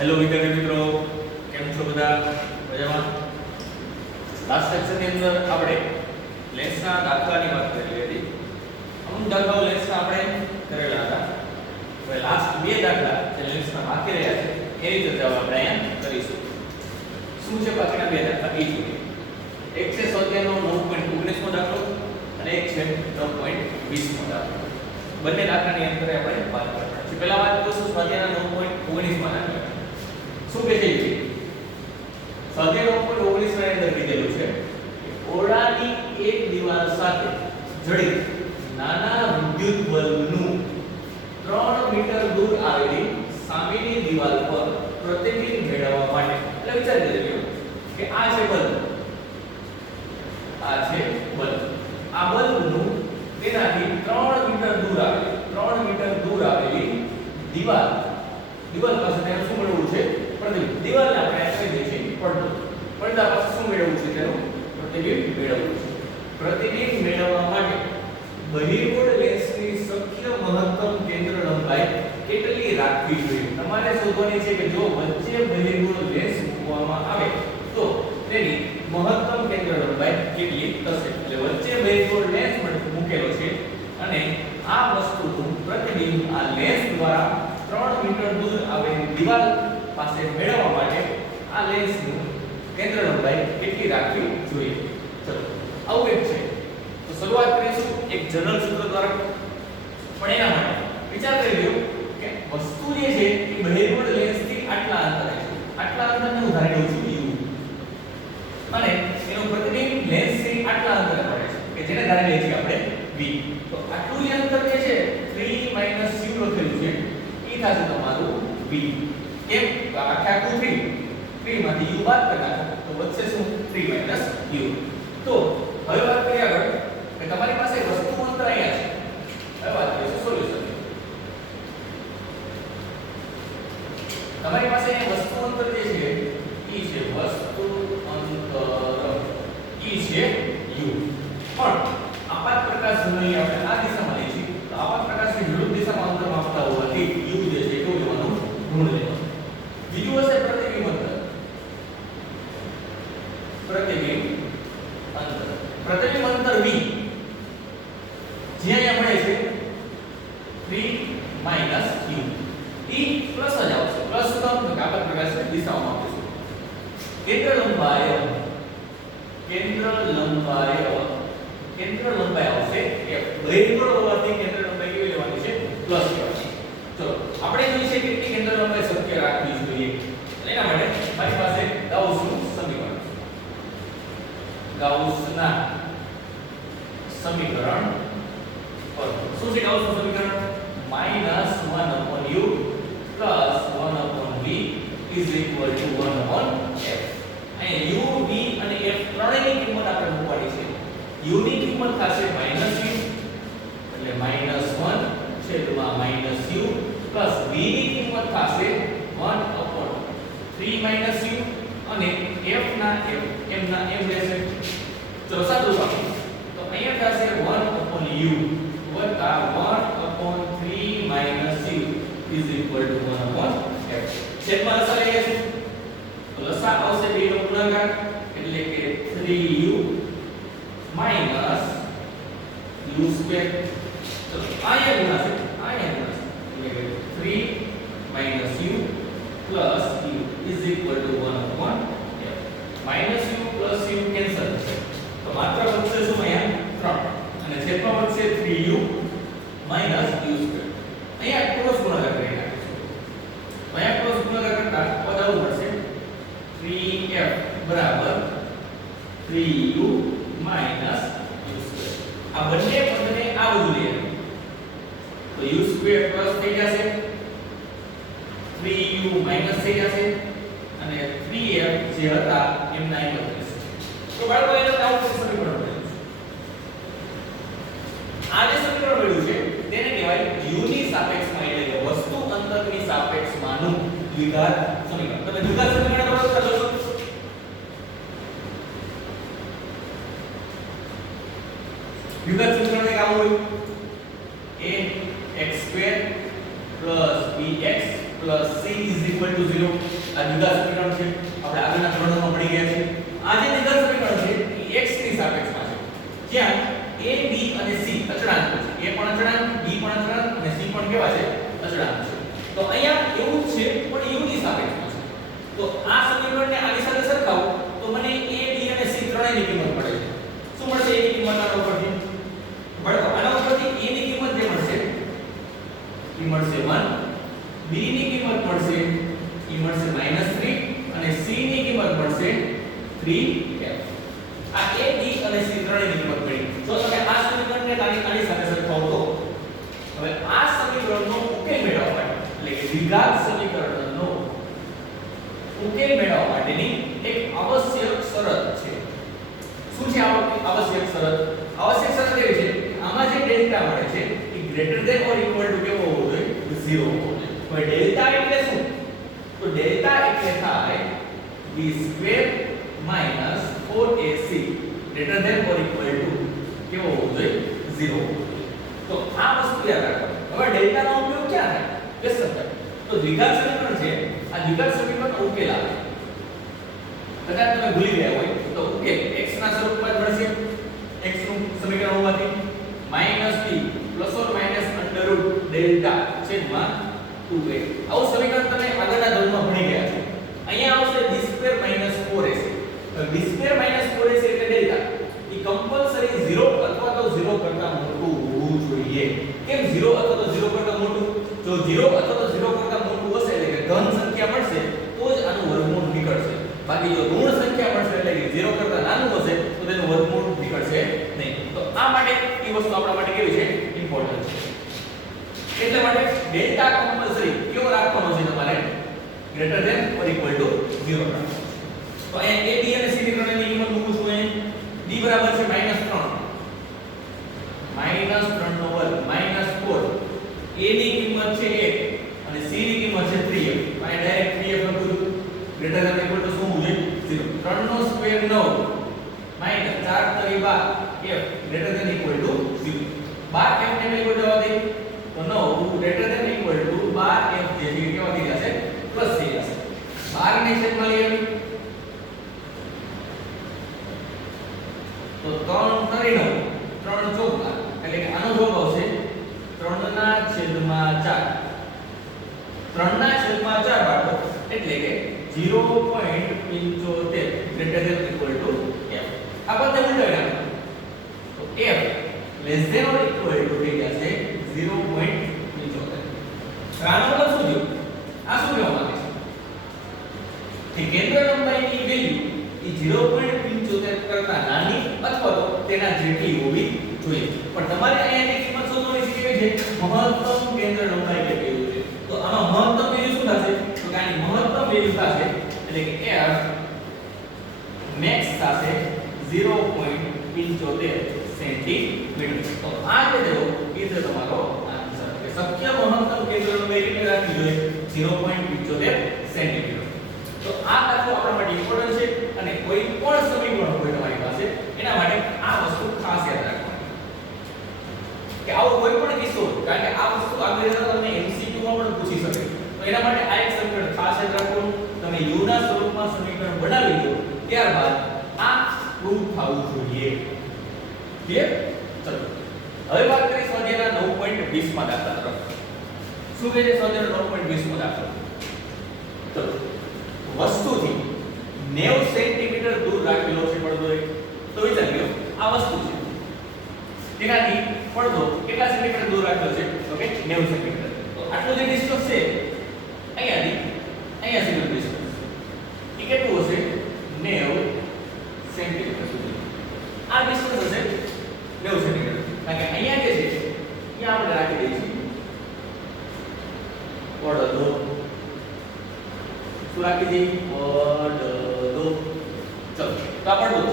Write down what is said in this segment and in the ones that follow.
Hello વિદ્યાર્થી મિત્રો, કેમ છો બધા? મજામાં? લાસ્ટ લેક્ચરની અંદર આપણે લેન્સના દાખલાની વાત કરેલી હતી. અમુક દાખલાઓ લેન્સના આપણે કરેલા હતા. હવે લાસ્ટ બે દાખલા જે લેન્સના બાકી રહ્યા છે એની ચર્ચા આપણે અહીંયા કરીશું. શું છે બાકીના બે દાખલા એ જોઈએ. એક છે સ્વાધ્યાયનો 9.19 મો દાખલો અને એક છે 9.20 મો દાખલો. બંને દાખલાની અંદર આપણે વાત કરવાના છે. પહેલા વાત કરીશું સ્વાધ્યાયના 9.19 માં દાખલા. શું કહે છે? સ્વાધ્યાય 9.19 ની અંદર કીધેલું છે ઓરડાની એક દિવાલ સાથે જડિત નાના વિદ્યુત બલ્બનું 3 મીટર દૂર આવેલી સામેની દિવાલ પર પ્રતિબિંબ મેળવવા માટે, એટલે વિચારી લેજો કે આ છે બલ્બ, આ છે બલ્બ. આ બલ્બનું તેનાથી 3 મીટર દૂર આવેલી દિવાલ પાસે તેનું શું મેળવવું છે? પ્રતિબિંબ. દિવાલને આપણે કહી દઈએ છીએ પડદો. પડદા પાસે શું મેળવવું છે? તેનું પ્રતિબિંબ મેળવવું છે. પ્રતિબિંબ મેળવવા માટે બહિર્ગોળ લેન્સની શક્ય મહત્તમ કેન્દ્ર લંબાઈ કેટલી રાખવી જોઈએ? તમારે શોધવાની છે કે જો વચ્ચે બહિર્ગોળ લેન્સ મૂકવામાં આવે તો તેની મહત્તમ કેન્દ્ર લંબાઈ કેટલી થશે? એટલે વચ્ચે બહિર્ગોળ લેન્સ મૂકેલો છે અને આ વસ્તુનું પ્રતિબિંબ આ લેન્સ દ્વારા 3 મીટર દૂર આવેલી દિવાલ પાસે મેળવવા માટે આ લેન્સનું કેન્દ્ર લંબાઈ કેટલી રાખવી જોઈએ? ચલો, આવું એક છે. તો શરૂઆત કરીશું એક જનરલ સૂત્ર દ્વારા. પણ એના માટે વિચાર કરી લ્યો કે વસ્તુ જે છે એ બહિર્ગોળ લેન્સથી આટલા અંતરે છે. આટલા અંતરને હું ધારી લઉં છું u અને એનું પ્રતિબિંબ લેન્સથી આટલા અંતરે પડે છે કે જેને ધારી લઈએ છીએ આપણે v. તો આટલું જે અંતર જે છે 3 u લખેલું છે એ થશે તમારું v. કેમ? તો આખું 3 માંથી u બાદ કરી નાખો તો વચ્ચે શું 3 u. તો હવે વાત કરીએ આગળ કે તમારી પાસે વસ્તુ અંતર અહીંયા છે. હવે વાત કરીશું સોલ્યુશન. તમારી પાસે અહીંયા વસ્તુ અંતર જે છે e છે વસ્તુ અંતર e છે u. પણ આપાત પ્રકાશ સમયે આપણે આ દિશામાં લઈએ છીએ તો આપાત પ્રકાશની વિરુદ્ધ દિશામાં અંતર માપતા હોવાથી u જે છે કેવું લેવાનું? ઋણ લેવાનું. બીજું હશે પ્રતિબિંબ અંતર. પ્રતિબિંબ અંતર v જે અહીંયા મળે છે 3 u. e પ્લસ જ આવશે. પ્લસ તો આપાત પ્રકાશની દિશામાં આપીશું. કેન્દ્ર લંબાઈ આવશે કે બહિર્ગોળ હોવાથી કેન્દ્ર લંબાઈ કેવી લેવાની છે? પ્લસ લેવાની. ચલો આપણે જોઈએ છે કેટલી કેન્દ્ર લંબાઈ શક્ય રાખવી જોઈએ. એના માટે મારી પાસે ગાઉસનું સમીકરણ છે. ગાઉસના સમીકરણ પર શું છે? ગાઉસનું સમીકરણ -1/u + 1/v = 1/f. અહીં u, v અને f ત્રણેયની કિંમત આપણે મૂકવાની છે. u ની કિંમત થશે -u એટલે -1/-u પ્લસ v ની કિંમત થશે 1/3 u અને f ના m ના m રહેશે. ચલો સાદું પાડો તો અહીંયા થશે 1/u વત્તા 1/3 u = 1/f. છેદમાં લસા લઈએ છીએ તો લસા આવશે બે નો ગુણાકાર એટલે કે 3u -u². તો અહીંયા ગુણાશે એટલે કે 3 - u plus u is equal to 1/f. -u plus u cancel થશે તો માત્ર વધશે શું? અહીંયા 3 અને છેદમાં વધશે 3u - u². અહીંયા ક્રોસ ગુણાકાર કરી નાખીશું. અહીંયા ક્રોસ ગુણાકાર કરતા પદ આવું મળશે 3f બરાબર 3u - u². આ બંને પદને આ બાજુ લઈએ તો u² પ્લસ થઈ જશે, 3u માઈનસ થઈ જશે અને 3f જે હતા એમના એમ જ રહેશે. તો બાળકો એને આવું સમીકરણ મળ્યું છે. આ જે સમીકરણ મળ્યું છે તેને કહેવાય u ની સાપેક્ષમાં એટલે કે વસ્તુ અંતરની સાપેક્ષમાંનું દ્વિઘાત સમીકરણ. તમે દ્વિઘાત સમીકરણ કરો છો? દ્વિઘાત સમીકરણ એક આવું હોય: a x² + bx plus c is equal to 0. આ દ્વિઘાત સમીકરણ છે. આપણે આગળના ધોરણોમાં ભણી ગયા છે. આ જે દ્વિઘાત સમીકરણ છે એ x ની સાપેક્ષમાં છે. જ્યાં a b અને c અચળાંક છે. a પણ અચળાંક, b પણ અચળાંક અને c પણ કેવા છે? અચળાંક છે. તો અહીંયા એવું જ છે પણ u ની સાપેક્ષમાં છે. તો આ સમીકરણને આની સાથે સરખાવો તો મને a b અને c ત્રણેયની કિંમત મળે છે. શું મળશે? a ની કિંમત આના ઉપરથી બરાબર. આના ઉપરથી a ની કિંમત જે મળશે એ મળશે 1, b ની કિંમત મળશે એ મળશે -3 અને c ની કિંમત મળશે 3f. આ a b અને c ત્રણેયની કિંમત મળી. જો તમે આ સમીકરણને આની સાથે સરખાવો તો હવે આ સમીકરણનો ઉકેલ મેળવવા માટે એટલે કે દ્વિઘાત સમીકરણનો ઉકેલ મેળવવા માટેની એક આવશ્યક શરત છે. શું છે આવશ્યક શરત? આવશ્યક શરત એવી છે કે આમાં જે ડેલ્ટા મળે છે એ greater than or equal to કેવો હોવો જોઈએ? 0 હોવો જોઈએ. હવે ડેલ્ટા એટલે શું? તો ડેલ્ટા એટલે થાય b² - 4ac greater than or equal to કેવો હોવો જોઈએ? 0. તો આ વસ્તુ યાદ રાખો. હવે ડેલ્ટા નો ઉપયોગ ક્યાં થાય? વ્યસ્ત થાય. તો દ્વિઘાત સમીકરણ છે. આ દ્વિઘાત સમીકરણનો ઉકેલ આવે. કદાચ તમે ભૂલી ગયા હોય તો ઉકેલ x ના સ્વરૂપમાં જ મળશે. x નું સમીકરણ હોવાથી -b ± √delta છેદમાં 2a. આવું સમીકરણ તમે આગળના ધોરણમાં ભણી ગયા છો. અહીંયા આવશે b² - 4ac. તો b² - 4ac એટલે ડેલ્ટા એ કમ્પલસરી 0 અથવા તો 0 કરતા મોટું હોવું જોઈએ. કેમ 0 અથવા તો 0 કરતા મોટું? જો 0 અથવા તો 0 કરતા મોટું હશે એટલે કે ધન સંખ્યા મળશે તો જ આનું વર્ગમૂળ નીકળશે. બાકી જો ઋણ સંખ્યા મળશે એટલે કે 0 કરતા નાનું હશે તો તેનું વર્ગમૂળ નીકળશે નહીં. તો આ માટે એ વસ્તુ આપણા માટે કેવી છે? ઇમ્પોર્ટન્ટ છે. એટલે માટે ડેલ્ટા કમ્પલસરી કેવો રાખવાનો છે તમારે? Greater than or equal to 0 રાખવાનો. તો અહીંયા a b અને c ની ત્રણેયની કિંમત મૂકું છું. અહીં d બરાબર છે -3 -3 નો વર્ગ -4. a ની કિંમત છે 1 અને c ની કિંમત છે 3f. અહીંયા ડાયરેક્ટ 3f લખું છું. ગ્રેટર ધેન ઇક્વલ ટુ શું હોવું જોઈએ? 0. 3 નો સ્ક્વેર 9 -4 તરી 12 f greater than equal to 0. 12 f ને ઇક્વલ જવા દે તો 9 greater than equal to 12 f જે છે કેવા થઈ જશે? પ્લસ થઈ જશે. 12 ને છેદમાં લઈ આવી તો 3 તરી 9 3 ચોગા એટલે કે આનો જવાબ આવશે 3 ના છેદમાં 4. 3 ના છેદમાં 4 બાળકો એટલે કે 0.75 greater than equal to f. આ બધે ઉલટાવી નાખો તો f less than or equal to થઈ જશે 0.75. આનો મતલબ શું થયું? આ શું કહેવા માંગે છે? કે કેન્દ્ર લંબાઈની વેલ્યુ એ 0.75 કરતા નાની અથવા તો તેના જેટલી હોવી જોઈએ. પણ તમારે અહીંયાની કિંમત શોધવાની છે કેવી છે? મહત્તમ કેન્દ્ર લંબાઈ કેટલી છે. તો આમાં મહત્તમ વેલ્યુ શું થશે? તો કે આની મહત્તમ વેલ્યુ થશે એટલે કે f max થશે 0.75 સેન્ટીમીટર. તો આ જે દેવો એ છે તમારો આન્સર. કે શક્ય મહત્તમ કેન્દ્ર લંબાઈ કેટલી રાખવી જોઈએ? 0.75 સેન્ટીમીટર. તો આ દાખલો આપણા માટે ઇમ્પોર્ટન્ટ છે અને કોઈ પણ સમીકરણ હોય તમારી પાસે એના માટે આ વસ્તુ ખાસ યાદ રાખવાની કે આવો કોઈ પણ કિસ્સો, કારણ કે આ વસ્તુ આગળ તમને MCQ માં પણ પૂછી શકે. તો એના માટે આ એક સમીકરણ ખાસ યાદ રાખવાનું. તમે u ના સ્વરૂપમાં સમીકરણ બનાવી દો ત્યારબાદ આ પ્રૂવ થવું જોઈએ. ક્લિયર? ચલો હવે વાત કરીએ સ્વાધ્યાયના 9.20 માં દાખલા તરફ. શું કહે છે સ્વાધ્યાયના 9.20 માં દાખલો? ચલો વસ્તુથી 90 સેન્ટીમીટર દૂર રાખેલો છે પડદો. તો વિચાર લ્યો આ વસ્તુ છે તેનાથી પડદો કેટલા સેન્ટીમીટર દૂર રાખેલો છે? તો કે 90 સેન્ટીમીટર. તો આટલું જે ડિસ્ટન્સ છે અહીંયાથી અહીંયા સુધીનું ડિસ્ટન્સ એ કેટલું હશે? 90 સેન્ટીમીટર સુધી. આ ડિસ્ટન્સ હશે 90 સેન્ટીમીટર. કારણ કે અહીંયા જે છે ત્યાં આપણે રાખી દઈએ છીએ પડદો. શું રાખી દઈએ? પડદો. ચલો તો આ પડદો છે.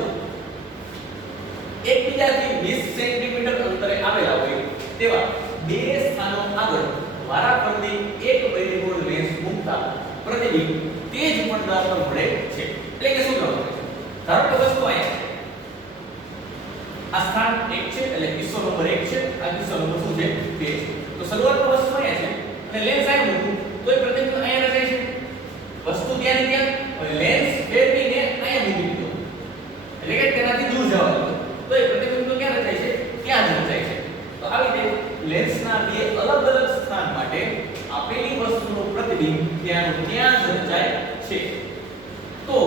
એકબીજાથી 20 સેન્ટીમીટર અંતરે આવેલા હોય તેવા બે સ્થાનો આગળ વારાફરતી એક પરિબળ લેન્સ મૂકતા પ્રતિબિંબ તે જ પડદા પર પડે છે. એટલે કે શું કરવાનું છે? ધારો કે વસ્તુ અહીંયા આ સ્થાન 1 છે એટલે કિસ્સો નંબર 1 છે, આ કિસ્સો નંબર શું છે? 2 છે. તો શરૂઆતનો વસ્તુ અહીંયા છે અને લેન્સ અહીં મૂકું તો એ પ્રતિબિંબ નું ત્યાં જ રચાય છે. તો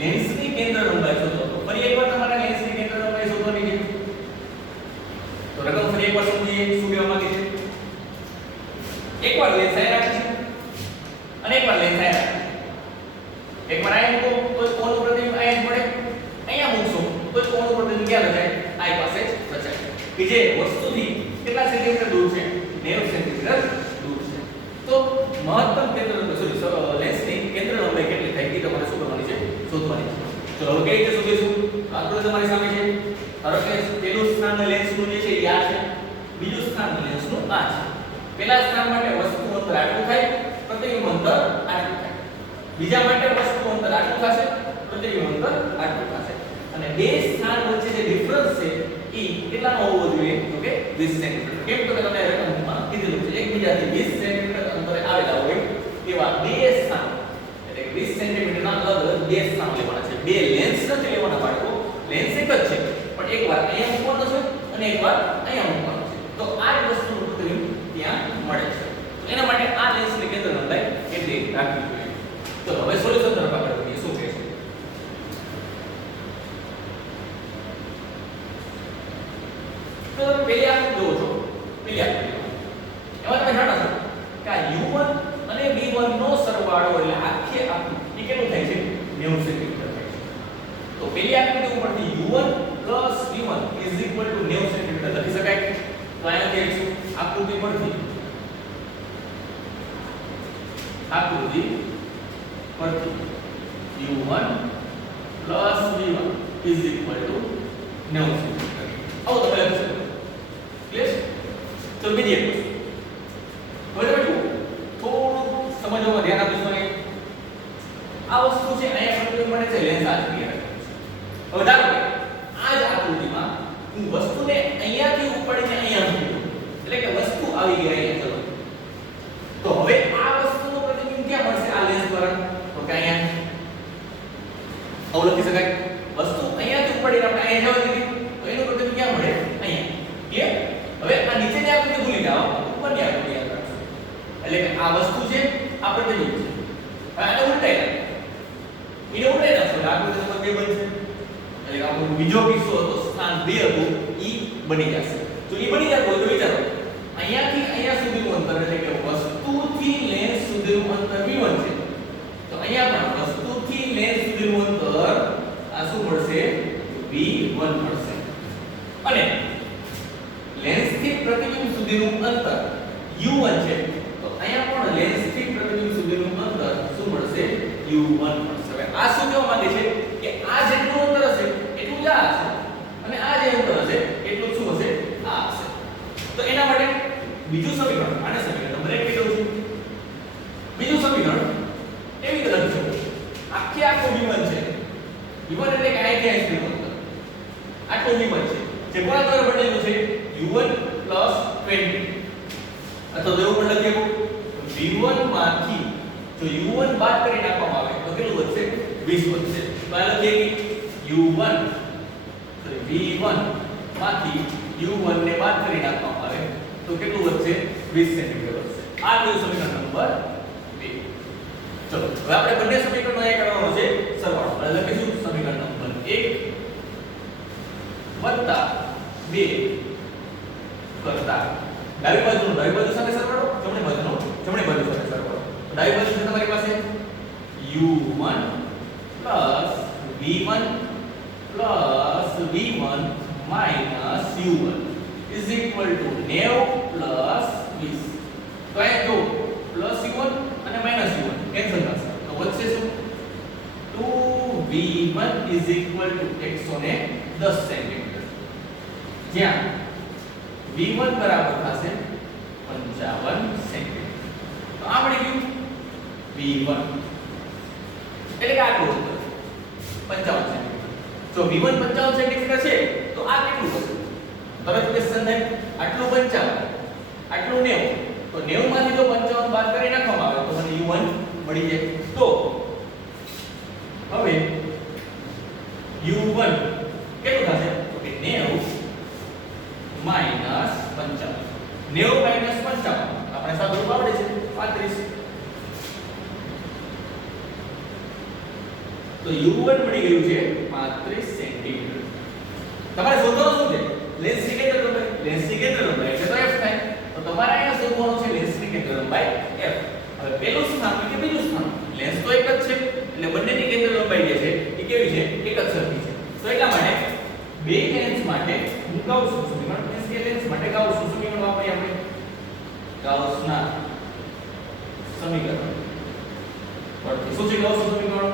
લેન્સની કેન્દ્ર લંબાઈ શોધો. તો ફરી એકવાર તમારે લેન્સની કેન્દ્ર લંબાઈ શોધવાની છે. તો રકમ ફરી એકવાર સમજીએ શું કહેવા માંગે છે. એકવાર લેન્સ આયા રાખી છે અને એકવાર લેન્સ આયા રાખી. એકવાર આયા મૂકો તો કોણનું પ્રતિબિંબ આયા જ મળે. અહીંયા મૂકશો તો કોણનું પ્રતિબિંબ ક્યાં રચાય? આઈ પાસે જ રચાય. કે જે વસ્તુથી કેટલા સેન્ટીમીટર દૂર છે? 90 સેન્ટીમીટર દૂર છે. તો મહત્તમ કેન્દ્ર લેન્સની કેન્દ્ર લંબાઈ કેટલી થાય એ તમારે શું કરવાની છે? શોધવાની છે. ચલો હવે કઈ રીતે શોધીશું? આકૃતિ તમારી સામે છે. ધારો કે પહેલું સ્થાન લેન્સનું જે છે એ આ છે, બીજું સ્થાન લેન્સનું આ છે. પહેલા સ્થાન માટે વસ્તુ અંતર આટલું થાય, પ્રતિબિંબ અંતર આટલું થાય. બીજા માટે વસ્તુ અંતર આટલું થશે, પ્રતિબિંબ અંતર આટલું થશે. અને બે સ્થાન વચ્ચે જે ડિફરન્સ છે એ કેટલાનો હોવો જોઈએ? તો કે 20 સેન્ટીમીટર. કેમ તો કે તમે રકમમાં કીધેલું છે એકબીજાથી 20 સેન્ટીમીટર અંતરે આવેલા હોય એવા બે સ્થાન, એટલે 20 સેન્ટીમીટરના અલગ અલગ બે સ્થાન લેવાના છે. બે લેન્સ નથી લેવાના બાળકો, લેન્સ એક જ છે પણ એકવાર અહીંયા મૂકવાનો છે અને એકવાર અહીંયા મૂકવાનો છે. તો આ જ વસ્તુનું પ્રતિબિંબ ત્યાં મળે છે. તો એના માટે આ લેન્સની કેન્દ્ર લંબાઈ કેટલી રાખવી જોઈએ? તો હવે સોલ્યુશન તરફ આગળ વધીએ. શું કહે છે? તો તમે પહેલી આકૃતિ જુઓ છો. પહેલી આકૃતિ એમાં તમે જાણો છો કે આ u1 અને v1 નો સરવાળો એટલે આખી આકૃતિ એ કેટલું થાય છે? 90 સેન્ટીમીટર થાય છે. તો પહેલી આકૃતિ ઉપરથી u1 v1 90 સેન્ટીમીટર લખી શકાય. તો અહીંયા લખીશું આકૃતિ પરથી u1 v1 90 સેન્ટીમીટર. આવો તમે લખી શકો. ક્લિયર? તો બીજી એક વસ્તુ હવે તમે જુઓ, થોડું સમજવામાં ધ્યાન આપીશું. મને આ વસ્તુ છે અહીંયા પ્રતિબિંબ મળે છે લેન્સ આ જગ્યાએ. હવે ધારો કે આ જ આકૃતિમાં હું વસ્તુને અહીંયાથી ઉપાડીને અહીંયા મૂકી દઉં, એટલે કે વસ્તુ આવી ગઈ અહીંયા. ચલો તો હવે આ વસ્તુનું પ્રતિબિંબ ક્યાં મળશે આ લેન્સ દ્વારા? તો કે અહીંયા. આવું લખી શકાય. વસ્તુ અહીંયાથી ઉપાડીને આપણે અહીંયા જવા દીધી તો એનું પ્રતિબિંબ ક્યાં મળે? અહીંયા. ક્લિયર? હવે આ નીચેની આકૃતિ ભૂલી જાઓ, ઉપરની આકૃતિ યાદ રાખો. એટલે કે આ વસ્તુ છે, આ પ્રતિબિંબ છે. હવે આને ઉલટાઈ નાખો. એને ઉલટાઈ નાખો એટલે આકૃતિ નંબર 2 બનશે. એટલે કે આપણો બીજો કિસ્સો હતો, સ્થાન 2 હતું, ઈ બની જશે. તો ઈ બની જાય તો વિચારો અહીંયાથી અહીંયા સુધીનું અંતર એટલે કે વસ્તુથી લેન્સ સુધીનું અંતર v1 છે. તો અહીંયા પણ વસ્તુથી લેન્સ સુધીનું અંતર આ શું મળશે? v1 મળશે. અને લેન્સથી પ્રતિબિંબ સુધીનું અંતર u1 છે. તો અહીંયા પણ લેન્સથી પ્રતિબિંબ સુધીનું અંતર શું મળશે? u1 મળશે. હવે આ શું કહેવા માંગે છે કે આ જેટલું અંતર હશે એટલું જ આ હશે અને આ જે અંતર હશે એટલું શું હશે? આ હશે. તો એના માટે બીજું સમીકરણ, આને સમીકરણ નંબર 1 કીધું છે. બીજું સમીકરણ એવી રીતે લખી શકો. આખું v1 છે. v1 એટલે કે અહીંથી અહીં સુધીનું અંતર. આટલું v1 છે. જે કોના દ્વારા બનેલું છે? u1 20. અથવા તો એવું પણ લખી શકો v1 માંથી જો u1 બાદ કરી નાખવામાં આવે તો કેટલું વધશે? 20 વધશે. તો આ લખીએ કે u1 v1 માંથી u1 ને બાદ કરી નાખવામાં આવે તો કેટલું વધશે? 20 સેન્ટીમીટર વધશે. આ થયું સમીકરણ નંબર 2. ચલો હવે આપણે બંને સમીકરણનો એ કરવાનો છે સરવાળો. એટલે લખીશું સમીકરણ નંબર 1 + 2 કરતા ડાબી બાજુ સાથે સરવાળો, જમણી બાજુ સાથે સરવાળો. ડાબી બાજુ છે તમારી પાસે u1 + v1 + v1 - u1 is equal to 90 + 20. તો અહીંયા જો +u1 અને -u1 કેન્સલ થશે. તો વચ્ચે શું? 2v1 is equal to 110 centimetre. જ્યાં v1 બરાબર થશે 55 સેન્ટીમીટર. તો આ મળી ગયું v1 એટલે કે આટલું અંતર 55 સેન્ટીમીટર. જો v1 55 સેન્ટીમીટર છે તો આ કેટલું થશે? તરત ક્વેશ્ચન થાય આટલું 55 આટલું 90. તો 90 માંથી જો 55 બાદ કરી નાખવામાં આવે તો મને u1 મળી જાય. તો હવે u1 કેટલું થશે? તો કે 90 - 55. 90 - 55 આપણે સાદું રૂપ આવડે છે 35. તો u1 મળી ગયું છે 35 સેન્ટીમીટર. તમારે શોધવાનું શું છે? લેન્સની કેન્દ્ર લંબાઈ. લેન્સની કેન્દ્ર લંબાઈ એટલે તો f થાય. તો તમારે અહીંયા શોધવાનું છે લેન્સની કેન્દ્ર લંબાઈ f. હવે પહેલું સ્થાન કે બીજું સ્થાન, લેન્સ તો એક જ છે એટલે બંનેની કેન્દ્ર લંબાઈ જે છે એ કેવી છે? એક જ સરખી છે. તો એટલા માટે બે લેન્સ માટે હું ગાઉસનું સમીકરણ, means કે લેન્સ માટે ગાઉસનું સમીકરણ વાપરીએ આપણે. ગાઉસના સમીકરણ પરથી શું છે ગાઉસનું સમીકરણ?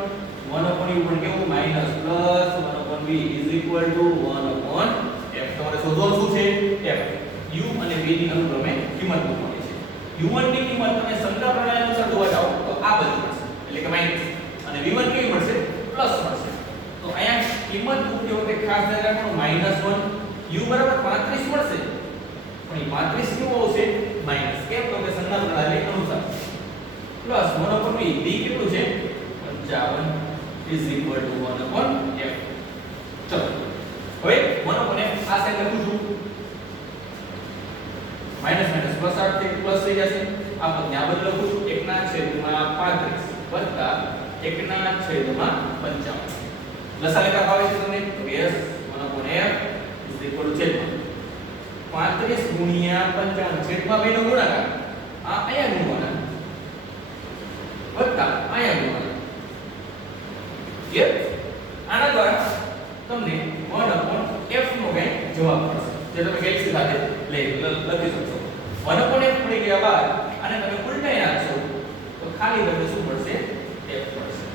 1/u પણ કેવું? Minus plus 1/v is equal to 1/f. તમારે શોધવાનું શું છે? f. u અને v ની અનુક્રમે કિંમત મૂકવાની છે. u1 ની કિંમત તમે સંકલન પ્રણાલી અનુસાર જોવા જાઓ તો આ બાજુ મળશે એટલે કે માઈનસ, અને v1 કેવી મળશે? પ્લસ મળશે. તો અહીંયા કિંમત મૂકતી વખતે ખાસ ધ્યાન રાખવાનું -1 u બરાબર 35 મળશે, પણ એ 35 કેવું આવશે? માઈનસ. કેમ? તો કે સંકલન પ્રણાલી અનુસાર પ્લસ 1/v, v કેટલું છે? 55 is equal to 1/f. ચલો હવે 1/f આ સાઈડ લખું છું, માઈનસ માઈનસ પ્લસ આર્ટ થી પ્લસ થઈ જશે. આ પદને આ બદલ લખું છું 1/35 વત્તા 1/55. લસા લેખા ભાવે છે તમને? તો yes 1/f is equal to 35 ગુણ્યા 55 છેદમાં 2 નો ગુણાકાર, આ અહીંયા ગુણવાના વત્તા અહીંયા ગુણવાના. ક્લિયર? આના દ્વારા તમને 1/f નો કઈ જવાબ મળશે જે તમે કેલ્સી સાથે લખી શકશો. 1/f મળી ગયા બાદ આને તમે ઉલટાઈ નાખશો તો ખાલી તમને શું મળશે? f મળશે.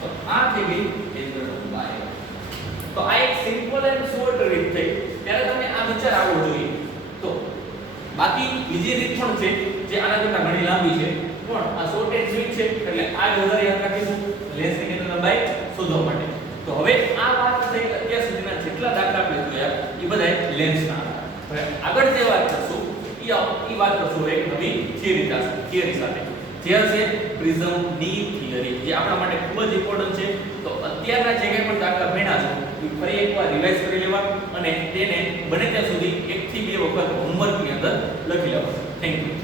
તો આ થઈ ગઈ કેન્દ્ર લંબાઈ. તો આ એક સિમ્પલ એન્ડ શોર્ટ રીત થઈ. ત્યારે તમને આ વિચાર આવવો જોઈએ. તો બાકી બીજી રીત પણ છે જે આના કરતા ઘણી લાંબી છે, પણ આ શોર્ટ એન્ડ સ્વીટ છે એટલે આ વધારે યાદ રાખીશું લેન્સની કેન્દ્ર લંબાઈ શોધવા માટે. તો હવે આ વાત થઈ અત્યાર સુધીના જેટલા દાખલા આપણે જોયા એ બધા લેન્સના હતા. હવે આગળ જે વાત કરશું એ વાત કરશું એક નવી થિયરી સાથે, જે છે પ્રિઝમની થિયરી, જે આપણા માટે ખૂબ જ ઇમ્પોર્ટન્ટ છે. તો અત્યારના જે કંઈ પણ દાખલા ભણ્યા છો એ ફરી એકવાર રિવાઇઝ કરી લેવા અને તેને બને ત્યાં સુધી 1 થી 2 વખત હોમવર્કની અંદર લખી લેવા. Thank you.